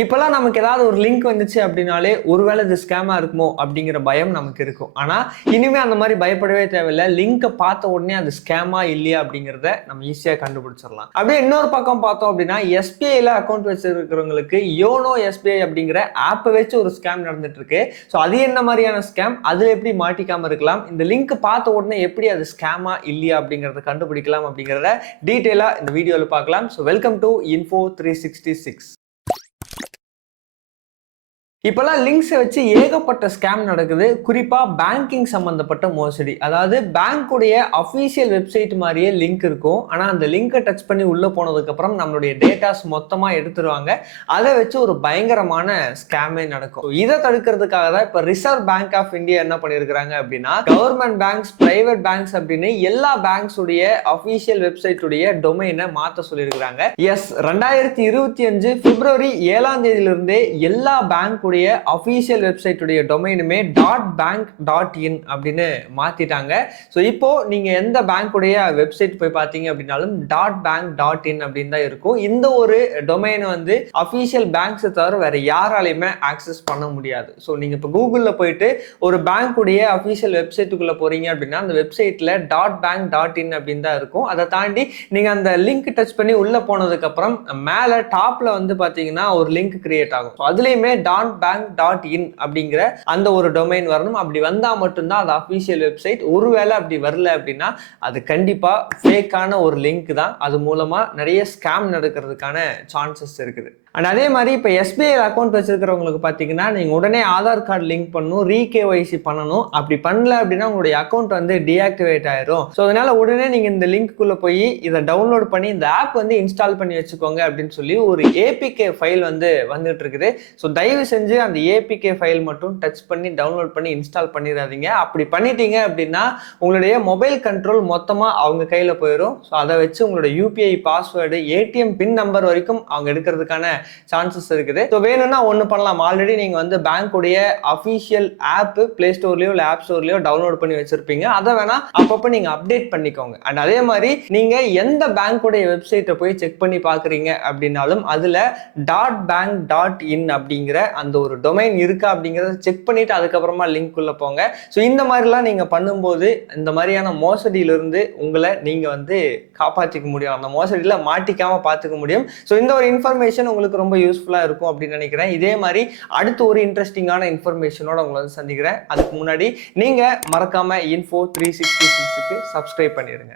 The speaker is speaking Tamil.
இப்பெல்லாம் நமக்கு ஏதாவது ஒரு லிங்க் வந்துச்சு அப்படின்னாலே ஒருவேளை இது ஸ்கேமா இருக்குமோ அப்படிங்கிற பயம் நமக்கு இருக்கும். ஆனா இனிமே அந்த மாதிரி பயப்படவே தேவையில்லை. லிங்கை பார்த்த உடனே அது ஸ்கேமா இல்லையா அப்படிங்கிறத நம்ம ஈஸியா கண்டுபிடிச்சிடலாம். அப்படியே இன்னொரு பக்கம் பார்த்தோம் அப்படின்னா எஸ்பிஐல அக்கௌண்ட் வச்சிருக்கிறவங்களுக்கு யோனோ எஸ்பிஐ அப்படிங்கிற ஆப்பை வச்சு ஒரு ஸ்கேம் நடந்துட்டு இருக்கு. ஸோ அது என்ன மாதிரியான ஸ்கேம், அதுல எப்படி மாட்டிக்காம இருக்கலாம், இந்த லிங்க் பார்த்த உடனே எப்படி அது ஸ்கேமா இல்லையா அப்படிங்கறத கண்டுபிடிக்கலாம் அப்படிங்கிறத டீட்டெயிலா இந்த வீடியோல பார்க்கலாம். So welcome to info 366. இப்பெல்லாம் லிங்க்ஸை வச்சு ஏகப்பட்ட ஸ்கேம் நடக்குது. குறிப்பா பேங்கிங் சம்பந்தப்பட்ட மோசடி. அதாவது பேங்க்குடைய அஃபீஷியல் வெப்சைட் மாதிரியே லிங்க் இருக்கும். ஆனா அந்த லிங்கை டச் பண்ணி உள்ள போனதுக்கு அப்புறம் நம்மளுடைய டேட்டாஸ் மொத்தமா எடுத்துருவாங்க. அதை வச்சு ஒரு பயங்கரமான ஸ்கேமே நடக்கும். இதை தடுக்கிறதுக்காக தான் இப்ப ரிசர்வ் பேங்க் ஆஃப் இந்தியா என்ன பண்ணிருக்காங்க அப்படின்னா, கவர்மெண்ட் பேங்க்ஸ், பிரைவேட் பேங்க்ஸ் அப்படின்னு எல்லா பேங்க்ஸ் உடைய அஃபீஷியல் வெப்சைட் உடைய டொமைனை மாத்த சொல்லியிருக்காங்க. எஸ், 2025 பிப்ரவரி 7ஆம் தேதியிலிருந்தே எல்லா பேங்க் அபிஷியல் வெப்சைட் உடைய டொமைனுமே .bank.in அப்படின்னு மாத்திட்டாங்க. சோ இப்போ நீங்க எந்த பேங்க் உடைய வெப்சைட் போய் பாத்தீங்க அப்படின்னாலும் .bank.in அப்படின்னு தான் இருக்கும். இந்த ஒரு டொமைனை வந்து அபிஷியல் பேங்க்ஸ் தவிர வேற யாராலையுமே ஆக்சஸ் பண்ண முடியாது. சோ நீங்க இப்போ கூகுள்ல போயிட்டு ஒரு பேங்க் உடைய அபிஷியல் வெப்சைட்டுக்குள்ள போறீங்க அப்படின்னா அந்த வெப்சைட்ல .bank.in அப்படின்னு தான் இருக்கும். அதை தாண்டி நீங்க அந்த லிங்க் டச் பண்ணி உள்ள போனதுக்கு அப்புறம் மேல டாப்ல வந்து பாத்தீங்கன்னா ஒரு லிங்க் கிரியேட் ஆகும். அதுலயுமே .bank.in அப்படிங்கிற அந்த ஒரு டொமைன் வரணும். அப்படி வந்தா மட்டும்தான் அது அபிஷியல் வெப்சைட். ஒருவேளை அப்படி வரல அப்படின்னா அது கண்டிப்பா ஃபேக்கான ஒரு லிங்க் தான். அது மூலமா நிறைய ஸ்கேம் நடக்கிறதுக்கான சான்சஸ் இருக்குது. அண்ட் அதே மாதிரி இப்போ எஸ்பிஐ அக்கௌண்ட் வச்சிருக்கிறவங்களுக்கு பார்த்தீங்கன்னா நீங்க உடனே ஆதார் கார்டு லிங்க் பண்ணணும், ரீகேஒய்சி பண்ணணும். அப்படி பண்ணல அப்படின்னா உங்களுடைய அக்கௌண்ட் வந்து டீஆக்டிவேட் ஆயிரும். ஸோ அதனால உடனே நீங்க இந்த லிங்க்குள்ள போய் இதை டவுன்லோட் பண்ணி இந்த ஆப் வந்து இன்ஸ்டால் பண்ணி வச்சுக்கோங்க அப்படின்னு சொல்லி ஒரு ஏபிகே ஃபைல் வந்து வந்துட்டு இருக்குது. ஸோ தயவு செஞ்சு அந்த ஏபிகே ஃபைல் மட்டும் டச் பண்ணி டவுன்லோட் பண்ணி இன்ஸ்டால் பண்ணிடாதீங்க. அப்படி பண்ணிட்டீங்க அப்படின்னா உங்களுடைய மொபைல் கண்ட்ரோல் மொத்தமா அவங்க கையில போயிடும். ஸோ அதை வச்சு உங்களோட யூபிஐ பாஸ்வேர்டு, ஏடிஎம் பின் நம்பர் வரைக்கும் அவங்க எடுக்கிறதுக்கான சான்சஸ் இருக்குது. ஸோ வேணும்னா ஒன்று பண்ணலாம். ஆல்ரெடி நீங்க வந்து பேங்க்குடைய அஃபீஷியல் ஆப் பிளே ஸ்டோர்லயோ இல்லை ஆப் ஸ்டோர்லயோ டவுன்லோட் பண்ணி வச்சிருப்பீங்க. அதை வேணா அப்பப்போ நீங்க அப்டேட் பண்ணிக்கோங்க. அண்ட் அதே மாதிரி நீங்க எந்த பேங்க்குடைய வெப்சைட்டை போய் செக் பண்ணி பாக்குறீங்க அப்படின்னாலும் அதுல .bank.in அப்படிங்கிற அந்த ஒரு டொமைன் இருக்கா அப்படிங்கிறத செக் பண்ணிட்டு அதுக்கப்புறமா லிங்க் உள்ள போங்க. ஸோ இந்த மாதிரிலாம் நீங்க பண்ணும்போது இந்த மாதிரியான மோசடியிலிருந்து உங்களை நீங்க வந்து காப்பாற்றிக்க முடியும். அந்த மோசடியில மாட்டிக்காம பார்த்துக்க முடியும். ஸோ இந்த ஒரு இன்ஃபர்மேஷன் உங்களுக்கு ரொம்ப யூஸ்ஃபுல்லா இருக்கும் அப்படின்னு நினைக்கிறேன். இதே மாதிரி அடுத்து ஒரு இன்ட்ரெஸ்டிங்கான இன்ஃபர்மேஷனோட உங்களை வந்து சந்திக்கிறேன். அதுக்கு முன்னாடி நீங்க மறக்காம Info 366க்கு சப்ஸ்கிரைப் பண்ணிடுங்க.